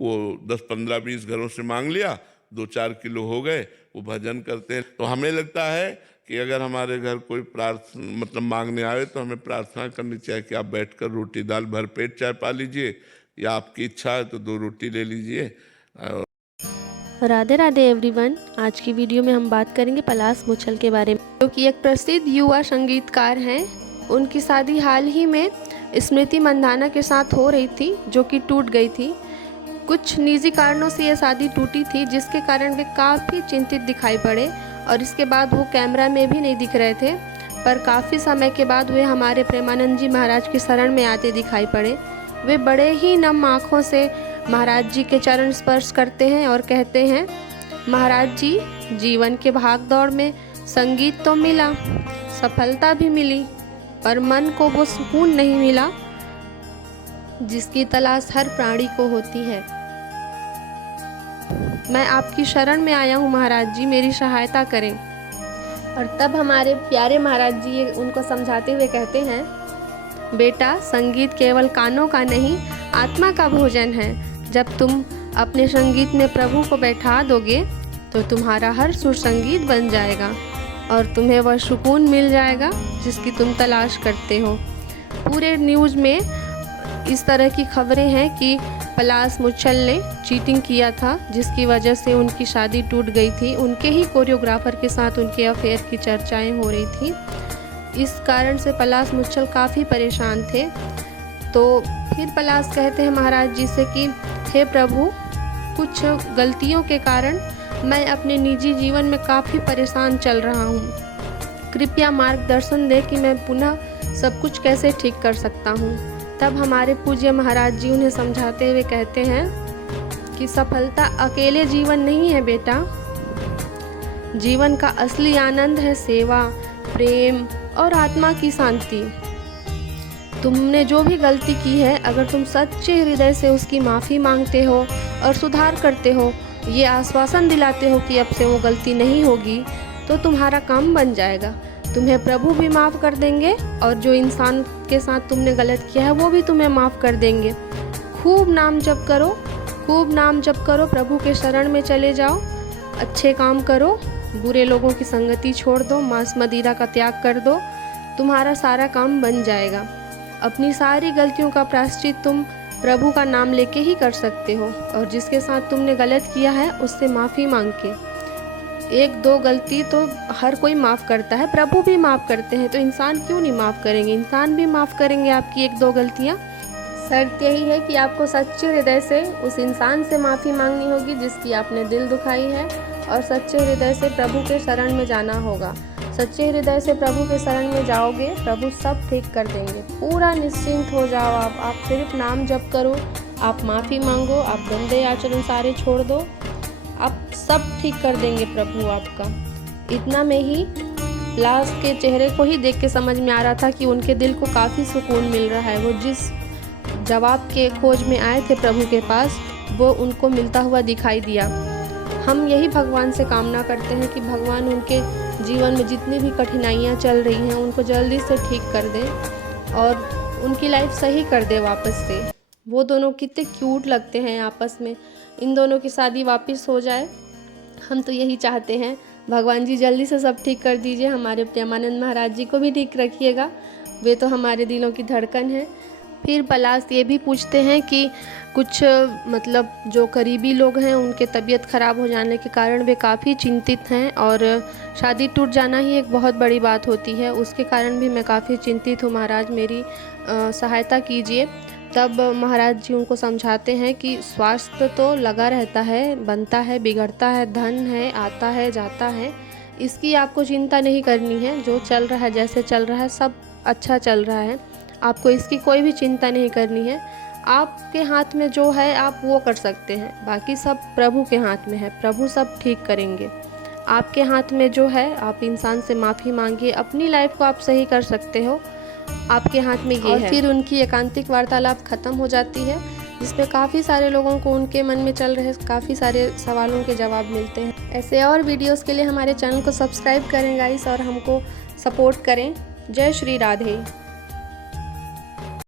वो 10, 15, 20 घरों से मांग लिया, 2-4 किलो हो गए, वो भजन करते हैं। तो हमें लगता है कि अगर हमारे घर कोई प्रार्थना मतलब मांगने आए तो हमें प्रार्थना करनी चाहिए कि आप बैठकर रोटी दाल भर पेट चाय पा लीजिए, या आपकी इच्छा है तो 2 रोटी ले लीजिए। राधे राधे एवरीवन। आज की वीडियो में हम बात करेंगे पलाश मुच्छल के बारे में, जो कि एक प्रसिद्ध युवा संगीतकार हैं। उनकी शादी हाल ही में स्मृति मंदाना के साथ हो रही थी, जो कि टूट गई थी। कुछ निजी कारणों से यह शादी टूटी थी, जिसके कारण वे काफ़ी चिंतित दिखाई पड़े और इसके बाद वो कैमरा में भी नहीं दिख रहे थे। पर काफ़ी समय के बाद वे हमारे प्रेमानंद जी महाराज की शरण में आते दिखाई पड़े। वे बड़े ही नम आँखों से महाराज जी के चरण स्पर्श करते हैं और कहते हैं, महाराज जी, जीवन के भाग दौड़ में संगीत तो मिला, सफलता भी मिली, पर मन को वो सुकून नहीं मिला जिसकी तलाश हर प्राणी को होती है। मैं आपकी शरण में आया हूँ महाराज जी, मेरी सहायता करें। और तब हमारे प्यारे महाराज जी उनको समझाते हुए कहते हैं, बेटा, संगीत केवल कानों का नहीं, आत्मा का भोजन है। जब तुम अपने संगीत में प्रभु को बैठा दोगे तो तुम्हारा हर सुर संगीत बन जाएगा और तुम्हें वह सुकून मिल जाएगा जिसकी तुम तलाश करते हो। पूरे न्यूज़ में इस तरह की खबरें हैं कि पलाश मुच्छल ने चीटिंग किया था, जिसकी वजह से उनकी शादी टूट गई थी। उनके ही कोरियोग्राफर के साथ उनके अफेयर की चर्चाएं हो रही थी। इस कारण से पलाश मुच्छल काफ़ी परेशान थे। तो फिर पलाश कहते हैं महाराज जी से कि हे प्रभु, कुछ गलतियों के कारण मैं अपने निजी जीवन में काफ़ी परेशान चल रहा हूँ। कृपया मार्गदर्शन दें कि मैं पुनः सब कुछ कैसे ठीक कर सकता हूँ। तब हमारे पूज्य महाराज जी उन्हें समझाते हुए कहते हैं कि सफलता अकेले जीवन नहीं है बेटा, जीवन का असली आनंद है सेवा, प्रेम और आत्मा की शांति। तुमने जो भी गलती की है, अगर तुम सच्चे हृदय से उसकी माफ़ी मांगते हो और सुधार करते हो, ये आश्वासन दिलाते हो कि अब से वो गलती नहीं होगी, तो तुम्हारा काम बन जाएगा। तुम्हें प्रभु भी माफ़ कर देंगे और जो इंसान के साथ तुमने गलत किया है वो भी तुम्हें माफ़ कर देंगे। खूब नाम जप करो, खूब नाम जप करो, प्रभु के शरण में चले जाओ, अच्छे काम करो, बुरे लोगों की संगति छोड़ दो, मांस मदिरा का त्याग कर दो, तुम्हारा सारा काम बन जाएगा। अपनी सारी गलतियों का प्रायश्चित तुम प्रभु का नाम लेके ही कर सकते हो और जिसके साथ तुमने गलत किया है उससे माफ़ी मांग के। 1-2 गलती तो हर कोई माफ़ करता है, प्रभु भी माफ़ करते हैं, तो इंसान क्यों नहीं माफ़ करेंगे? इंसान भी माफ़ करेंगे आपकी 1-2 गलतियाँ। शर्त यही है कि आपको सच्चे हृदय से उस इंसान से माफ़ी मांगनी होगी जिसकी आपने दिल दुखाई है, और सच्चे हृदय से प्रभु के शरण में जाना होगा। सच्चे हृदय से प्रभु के शरण में जाओगे, प्रभु सब ठीक कर देंगे। पूरा निश्चिंत हो जाओ आप सिर्फ नाम जप करो, आप माफ़ी मांगो, आप गंदे आचरण सारे छोड़ दो, आप सब ठीक कर देंगे प्रभु आपका। इतना में ही पलाश के चेहरे को ही देख के समझ में आ रहा था कि उनके दिल को काफ़ी सुकून मिल रहा है। वो जिस जवाब के खोज में आए थे प्रभु के पास, वो उनको मिलता हुआ दिखाई दिया। हम यही भगवान से कामना करते हैं कि भगवान उनके जीवन में जितनी भी कठिनाइयाँ चल रही हैं उनको जल्दी से ठीक कर दें और उनकी लाइफ सही कर दे वापस से। वो दोनों कितने क्यूट लगते हैं आपस में, इन दोनों की शादी वापस हो जाए, हम तो यही चाहते हैं। भगवान जी जल्दी से सब ठीक कर दीजिए। हमारे प्रेमानंद महाराज जी को भी ठीक रखिएगा, वे तो हमारे दिलों की धड़कन है। फिर पलाश ये भी पूछते हैं कि कुछ मतलब जो करीबी लोग हैं उनके तबीयत ख़राब हो जाने के कारण वे काफ़ी चिंतित हैं और शादी टूट जाना ही एक बहुत बड़ी बात होती है, उसके कारण भी मैं काफ़ी चिंतित हूँ महाराज, मेरी सहायता कीजिए। तब महाराज जी उनको समझाते हैं कि स्वास्थ्य तो लगा रहता है, बनता है, बिगड़ता है, धन है, आता है, जाता है, इसकी आपको चिंता नहीं करनी है। जो चल रहा है, जैसे चल रहा है, सब अच्छा चल रहा है, आपको इसकी कोई भी चिंता नहीं करनी है। आपके हाथ में जो है आप वो कर सकते हैं, बाकी सब प्रभु के हाथ में है, प्रभु सब ठीक करेंगे। आपके हाथ में जो है, आप इंसान से माफ़ी मांगिए, अपनी लाइफ को आप सही कर सकते हो, आपके हाथ में ये है। फिर उनकी एकांतिक वार्तालाप ख़त्म हो जाती है, जिसमें काफ़ी सारे लोगों को उनके मन में चल रहे काफ़ी सारे सवालों के जवाब मिलते हैं। ऐसे और वीडियोस के लिए हमारे चैनल को सब्सक्राइब करें गाइस और हमको सपोर्ट करें। जय श्री राधे।